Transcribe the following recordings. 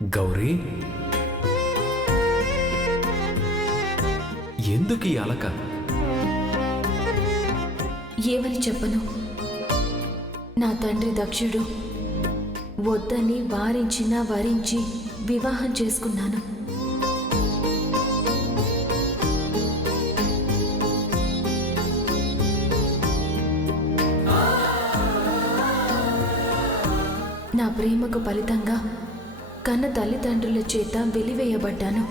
గౌరీ, ఎందుకు ఈ అలక? ఏమని చెప్పను? నా తండ్రి దక్షుడు వద్దని వారించినా వరించి వివాహం చేసుకున్నాను. నా ప్రేమకు ఫలితంగా కన్న తల్లిదండ్రుల చేత వెలివేయబడ్డాను.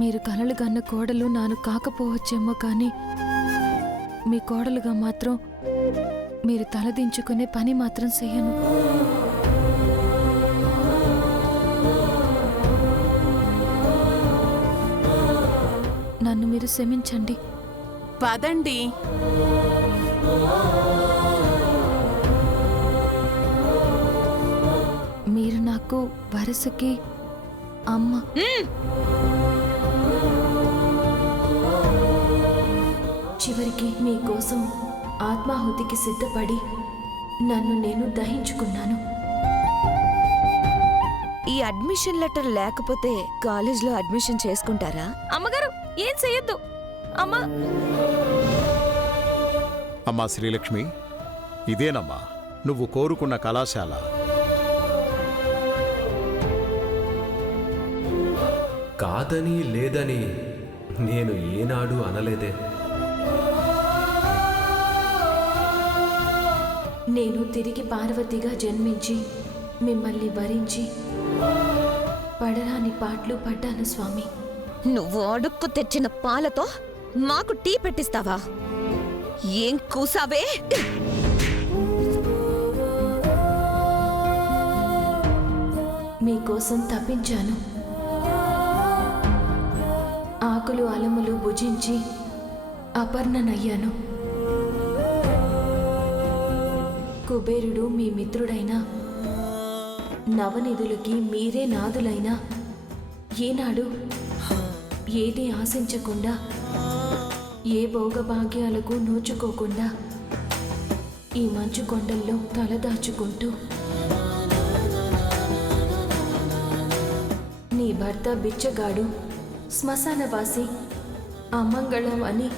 మీరు కలలు కన్న కోడలు నాను కాకపోవచ్చేమో కానీ మీ కోడలుగా మాత్రం మీరు తలదించుకునే పని మాత్రం చెయ్యను. నన్ను మీరు క్షమించండి. పదండి. మీరు నాకు వరసకి అమ్మ. చివరికి మీకోసం ఆత్మాహుతికి సిద్ధపడి నన్ను నేను దహించుకున్నాను. ఈ అడ్మిషన్ లెటర్ లేకపోతే కాలేజ్లో అడ్మిషన్ చేసుకుంటారా? అమ్మగారు ఏం చెయ్యొద్దు. అమ్మా అమ్మా శ్రీలక్ష్మి, ఇదేనమ్మా నువ్వు కోరుకున్న కళాశాల. కాదని లేదని నేను ఏనాడు అనలేదే. నేను తిరిగి పార్వతిగా జన్మించి మిమ్మల్ని వరించి పడరాని పాటలు పడ్డాను స్వామి. నువ్వు అడుక్కు తెచ్చిన పాలతో మాకు టీ పెట్టిస్తావా? ఏం కూసావే? మీకోసం తప్పించాను. ఆకులు అలములు భుజించి అపర్ణనయ్యాను. కుబేరుడు మీ మిత్రుడైనా నవనిధులకి మీరే నాదులైనా ఏనాడు ఏది ఆశించకుండా ఏ భోగభాగ్యాలకు నోచుకోకుండా ఈ మంచు కొండల్లో తలదాచుకుంటూ నీ భర్త బిచ్చగాడు, శ్మశానవాసి, అమంగళం అని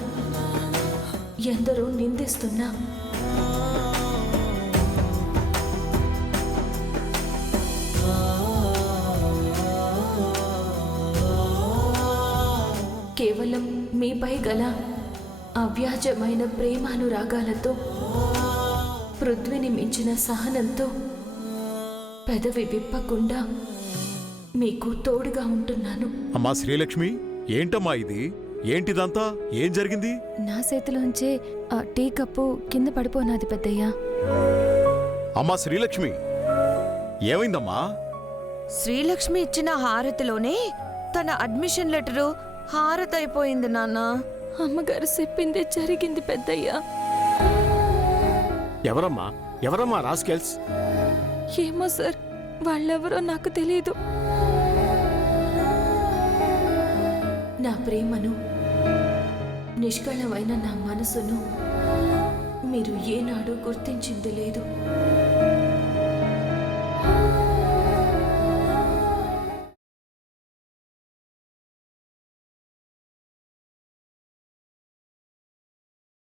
ఎందరో నిందిస్తున్నా కేవలం మీపై గల అవ్యాజమైన ప్రేమానురాగాలతో, పృథ్వీని మించిన సహనంతో పెదవి విప్పకుండా మీకు తోడుగా ఉంటున్నాను. అమ్మా శ్రీలక్ష్మి, ఏంటమ్మా ఇది? ఏంటిదంతా? ఏం జరిగింది? నా చేతిలోంచే ఆ టీ కప్పు కింద పడిపోనాది పెద్దయ్యా. అమ్మా శ్రీలక్ష్మి, ఏమైందమ్మా? శ్రీలక్ష్మి ఇచ్చిన హారతిలోనే తన అడ్మిషన్ లెటరు హారతైపోయింది నాన్న. అమ్మగారు చెప్పిందే జరిగింది పెద్దయ్యా. ఎవరమ్మా రాస్కెల్స్? ఏమో సార్, వాళ్ళెవరో నాకు తెలియదు. నా ప్రేమను, నిష్కళమైన నా మనసును మీరు ఏనాడు గుర్తించింది లేదు.